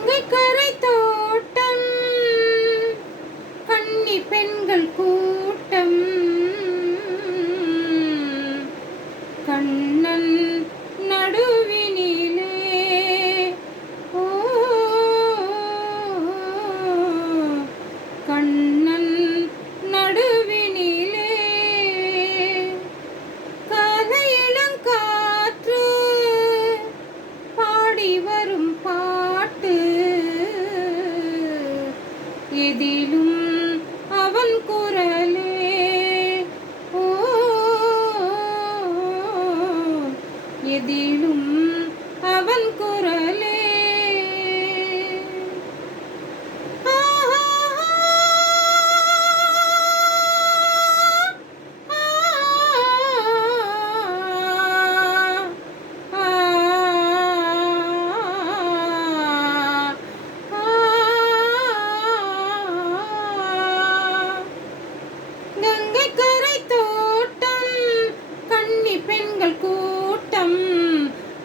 கங்கை கரை தோட்டம் கன்னி பெண்கள் கூட்டம் கண்ணன் நடுவினிலே ஓ கண்ணன் நடுவினிலே கதையிளங்காற்று பாடி வரும் பாட்டு எதிலும் அவன் குரலே ஓ எதிலும் அவன் குரலே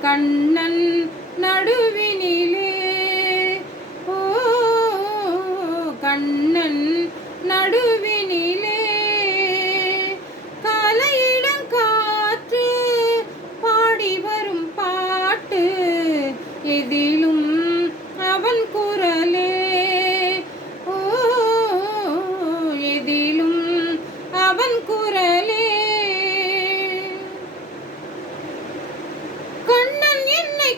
கண்ணன் நடுவினிலே ஓ கண்ணன் நடுவினிலே காலையிளங்காற்று பாடி வரும் பாட்டு எதிலும் அவன் குரலே ஓ எதிலும் அவன் குரலே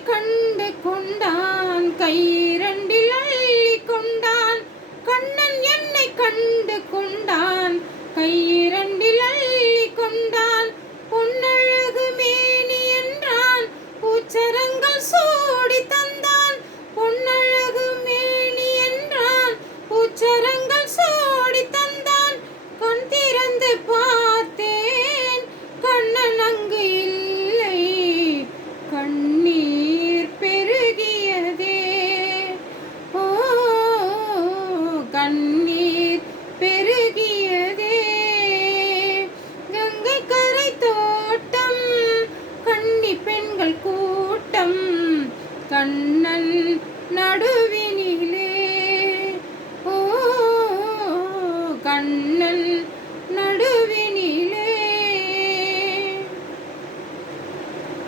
கண்டு கொண்டான் கையிரண்டில் அள்ளி கொண்டான் கண்ணன் என்னை கண்டு கொண்டான் கையிரண்டில் அள்ளி கொண்டான் பொன்னழகு மேனி என்றான் பூச்சரங்கள் சூடி தந்தான் பொன்னழகு மேனி என்றான் பூச்சரங்கள் சூடி தந்தான் கண் திறந்து பார்த்தேன் கண்ணன் அங்கு இல்லை கண்ணீர் பெருகியதே ஓ கண்ணீர் பெருகியதே கங்கை கரை தோட்டம் கன்னி பெண்கள் கூட்டம் கண்ணன் நடுவினிலே ஓ கண்ணன் நடுவினிலே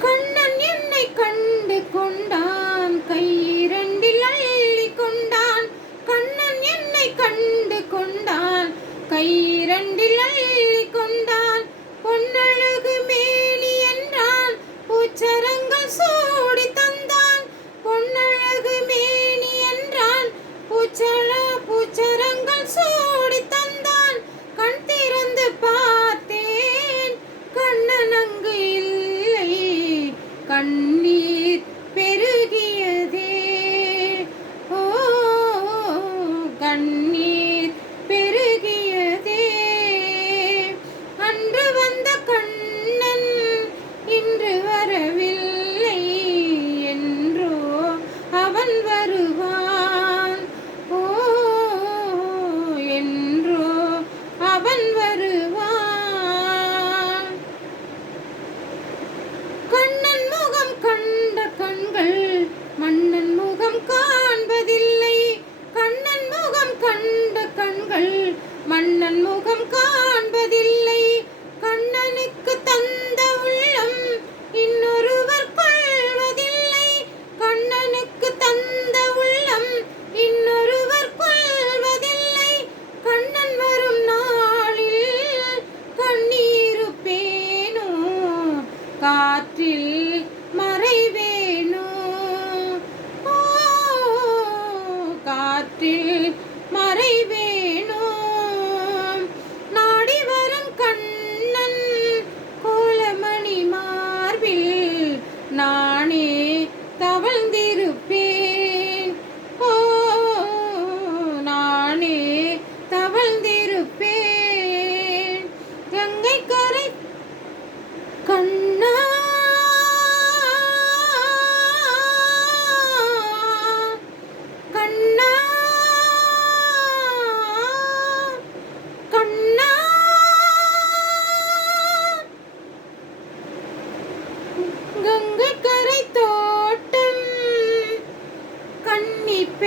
கண்ணன் என்னை கண்டு கொண்டான் கையிரண்டில் அள்ளி கொண்டான் கண்ணன் என்னை கண்டு கொண்டான் கையிரண்டில் அள்ளி கொண்டான் பொன்னழகு மேனி என்றான் பூச்சரங்கள் சூடி தந்தான் பொன்னழகு மேனி என்றான் பூச்சரங்கள் சூடி தந்தான் கண் திறந்து பார்த்தேன் கண்ணன் அங்கு இல்லை கண்ணீர் பெருகியதே ஓ கண்ணீர் பெருகியதே அன்று வந்த கண்ணன் இன்று வரவில்லை என்றோ அவன் வருவான் ஓ என்றோ அவன் வருவான் கண்ணன் முகம் கண்ட கண்கள் மன்னன் முகம் காண்பதில்லை கண்ணன் முகம் கண்ட கண்கள் மன்னன் முகம் காண்பதில்லை கண்ணனுக்கு தந்த உள்ளம் இன்னொருவர் கொள்வதில்லை கண்ணனுக்கு தந்த உள்ளம் இன்னொருவர் கொள்வதில்லை கண்ணன் வரும் நாளில் கண்ணீருப்பேனோ காற்றில் மறைவேனோ ஓ காற்றில் மறைவேனோ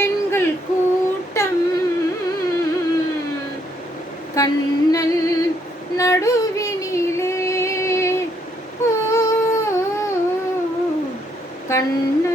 பெண்கள் கூட்டம் கண்ணன் நடுவினிலே. ஓ கண்ணன்